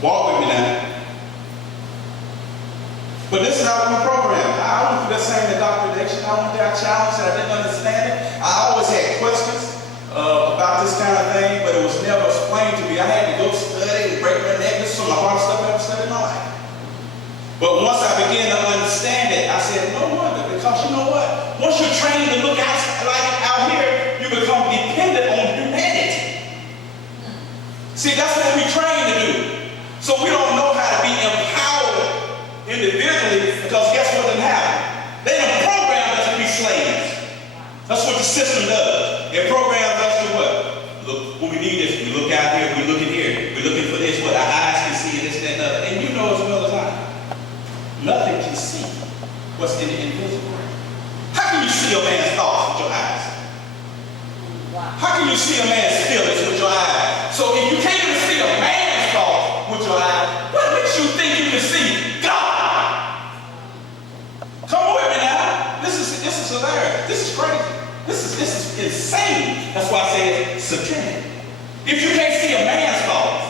Walk with me now. But this is how we program. I went through that same indoctrination. I went there, I challenged it, I didn't understand it. I always had questions about this kind of thing, but it was never explained to me. I had to go study and break my neck. This is some of the hardest stuff I ever studied in my life. But once I began to understand it, I said, no wonder, because you know what? Once you're trained to look out here, you become dependent on humanity. See, that's what we train to do. So we don't know how to be empowered individually, because guess what didn't happen? They didn't program us to be slaves. That's what the system does. It programs us to what? Look, when we need this, we look out here, we look in here, we're looking for this, what our eyes can see, and this, that, and other. And you know as well as I know, nothing can see what's in the invisible. How can you see a man's thoughts with your eyes? How can you see a man's feelings with your eyes? So if you can't even see a man's thoughts with your eyes, what makes you think you can see God? Come with me now. This is hilarious. This is crazy. This is insane. That's why I say it's satanic. If you can't see a man's thoughts,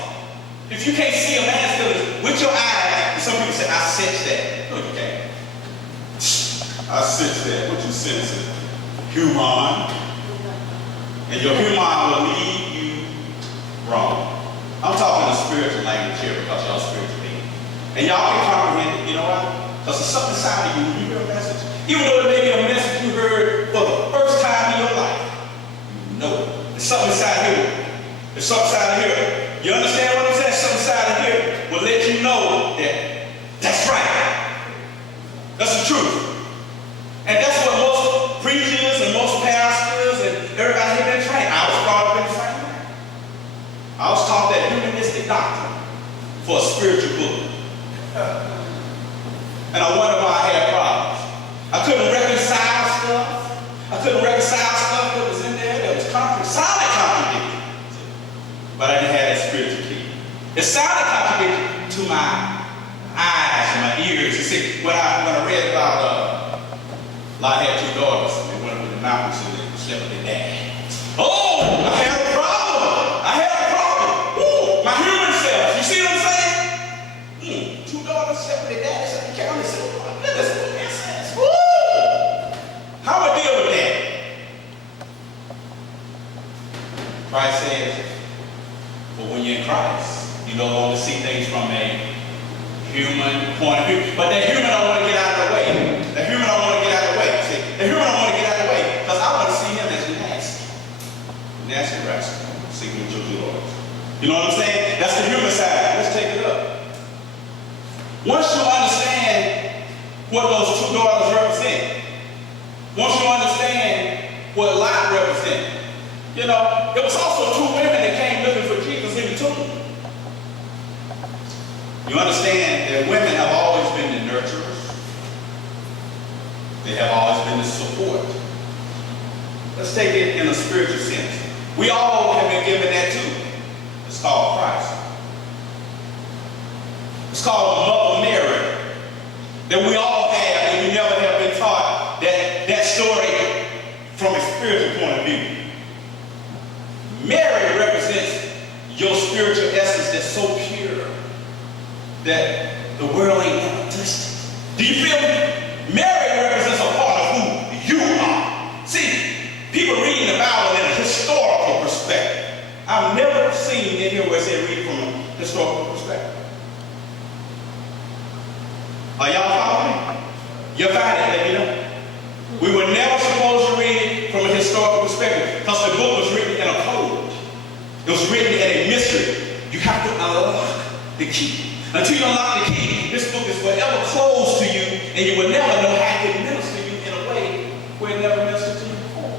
if you can't see a man's feelings with your eyes, and some people say, I sense that. No, you can't. I sense that. What you sense is human. And your human will lead you wrong. I'm talking in spiritual language here because y'all spiritual beings. And y'all can comprehend it. You know why? Because there's something inside of you when you hear a message. Even though it may be a message you heard for the first time in your life, you know it. There's something inside here. There's something inside of here. You understand what I'm saying? Something inside of here will let you know that that's right. That's the truth. And that's what most preachers and most pastors and everybody here been trained. I was brought up in the same way. I was taught that humanistic doctrine for a spiritual book. And I wonder why I had problems. I couldn't reconcile stuff. I couldn't reconcile stuff that was in there that was sounded contradictory. But I didn't have that spiritual key. It sounded contradictory to my eyes and my ears. You see, when I read about I had two daughters, and they went up to the mountains and they slept with their dad. Oh, I had a problem. Ooh, my human self. You see what I'm saying? Two daughters slept with their dad. They said, you can't listen. Woo! How do I deal with that? Christ says, well, when you're in Christ, you no longer see things from a human point of view. But that human don't want to get out of the way. The human don't want to get out of the way. See, the human don't want to get out of the way because I want to see him as nasty. Nasty rascal. Seeking with your Lord. You know what I'm saying? That's the human side. Let's take it up. Once you understand what those two daughters represent, once you understand what Lot represents, you know, there was also two women that came looking for Jesus in the tomb. You understand that women have always been the nurturers. They have always been the support. Let's take it in a spiritual sense. We all have been given that too. It's called Christ. It's called Mother Mary. That we all have, and we never have been taught that story from a spiritual point of view. Mary represents your spiritual essence that's so pure that the world ain't never touched it. Do you feel me? Mary represents a part of who you are. See, people reading the Bible in a historical perspective. I've never seen in here where it said read from a historical perspective. Are y'all following me? You find it, let me know. We were never supposed to read it from a historical perspective because the book was written in a code. It was written in a mystery. You have to unlock the key. Until you unlock the key, this book is forever closed to you, and you will never know how it ministers to you in a way where it never ministered to you before.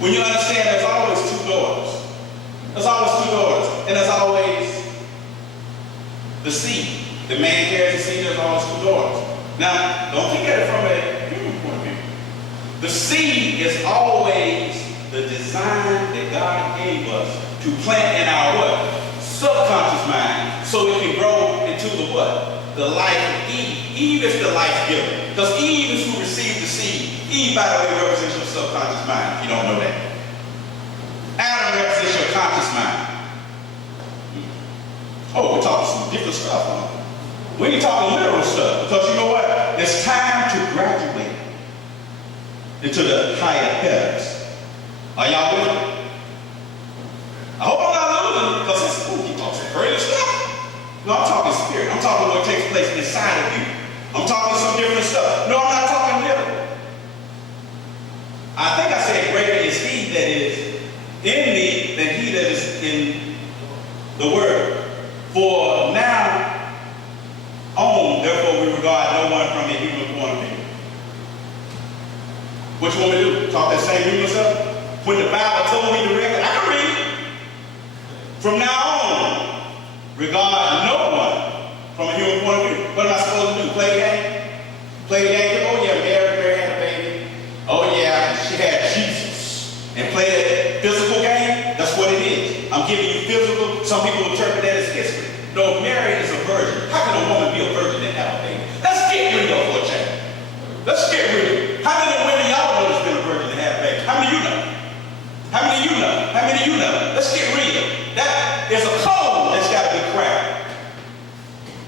When you understand there's always two doors. There's always two doors. And there's always the seed. The man carries the seed, there's always two doors. Now, don't look at it from a human point of view. The seed is always the design that God gave us to plant in our what? Subconscious mind, so it can grow into the what? The life of Eve. Eve is the life giver. Because Eve is who received the seed. Eve, by the way, represents your subconscious mind, if you don't know that. Adam represents your conscious mind. Oh, we're talking some different stuff, huh? We ain't talking literal stuff, because you know what? It's time to graduate into the higher heavens. Are y'all with me? I hope I'm not losing, because it's spooky talk, some crazy stuff. No, I'm talking spirit. I'm talking what takes place inside of you. I'm talking some different stuff. No, I'm not talking literal. I think I said greater is he that is in me than he that is in the world. For now on, therefore, we regard no one from a human point of view. What you want me to do? Talk that same human stuff? When the Bible told me directly, I can read it. From now on, regard no one from a human point of view. What am I supposed to do? Play the game? Play the game? Oh yeah, Mary had a baby. Oh yeah, she had Jesus. And play that physical game? That's what it is. I'm giving you physical. Some people interpret that as history. No, Mary is a virgin. How can a woman be a virgin and have a baby? Let's get rid of for a change. Let's get rid of it. How many women y'all know that's been a virgin and have a baby? How many of you know? How many of you know? How many of you know? Let's get rid of it. That is a code that's got to be cracked.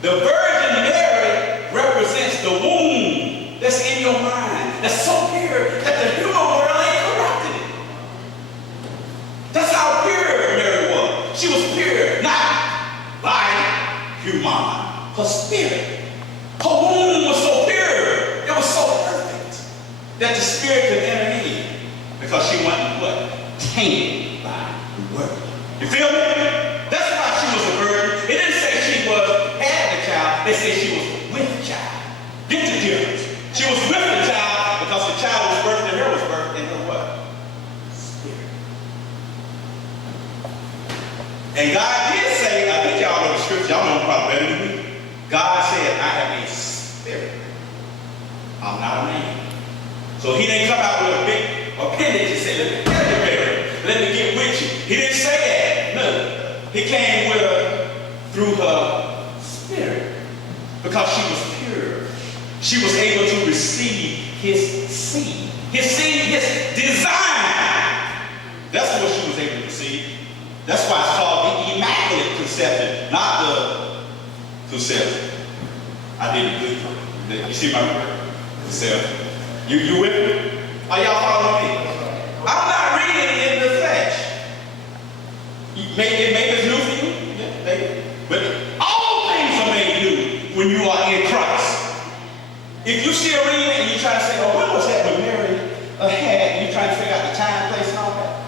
The Virgin Mary represents the womb that's in your mind, that's so pure that the human world ain't corrupted it. That's how pure Mary was. She was pure, not by human, her spirit. Her womb was so pure, it was so perfect that the spirit could enter in because she wasn't what? Tainted by the word. You feel me? That's why she was a virgin. It didn't say she had the child. They said she was with the child. Get the difference. She was with the child because the child was birthed in her, was birthed in her what? Spirit. And God did say, I think y'all know the scripture, y'all know them probably better than me. God said, I have a spirit. I'm not a man. So he didn't come out with a big appendage and say, let me get you, Mary. Let me get with you. He didn't say that. No. He came with her through her spirit because she was pure. She was able to receive his seed. His seed, his design. That's what she was able to receive. That's why it's called the Immaculate Conception, not the conception. I did it good. You see my word? Conception. You with me? Are y'all following me? I'm not reading in the flesh. It may be new for you. Yeah, maybe. But all things are made new when you are in Christ. If you still reading and you try to say, oh, what was that with Mary had? And you trying to figure out the time, place, and all that.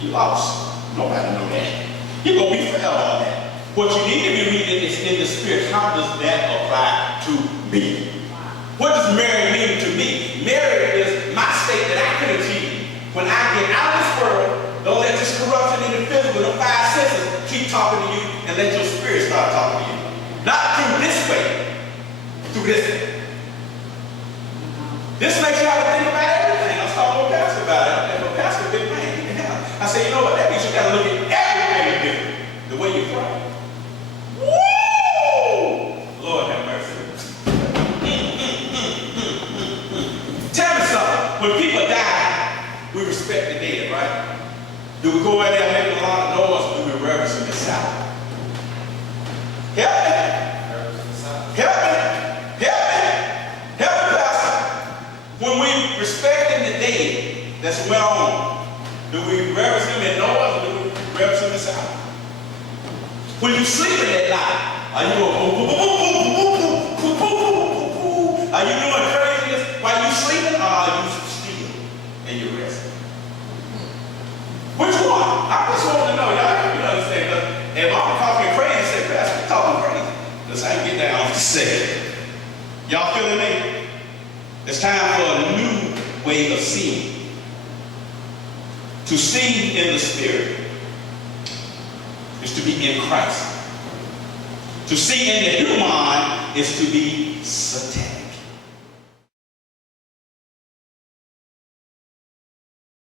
You lost. Nobody know that. You're going to be forever on that. What you need to be reading is in the spirit. How does that apply to me? What does Mary mean to me? Mary is my state that I can achieve. When I get out of this world, don't let this corruption in the physical, the five senses keep talking to you and let your spirit start talking to you. Not through this way, through this way. This makes you have to think about everything. I was talking to a pastor about it. And the pastor big man, he can help. I said, you know what? That means you got to look at everything different. The way you pray. Woo! Lord have mercy. Tell me something. When people die, we respect the dead, right? Do we go in there and make a lot of noise, or do we reverence them inside? Help me. Help me. Help me. Help me, Pastor. When we respecting the dead that's went on, do we reverence them in noise, or do we reverence them inside? When you sleeping at night, are you going, are you doing craziness while you sleeping, or are you still and you resting? Which one? I just want to know. Y'all, you understand? If I'm talking crazy, say, Pastor, you're talking crazy. Let's get down off the second. Y'all feeling me? It's time for a new way of seeing. To see in the Spirit is to be in Christ. To see in the human is to be satanic.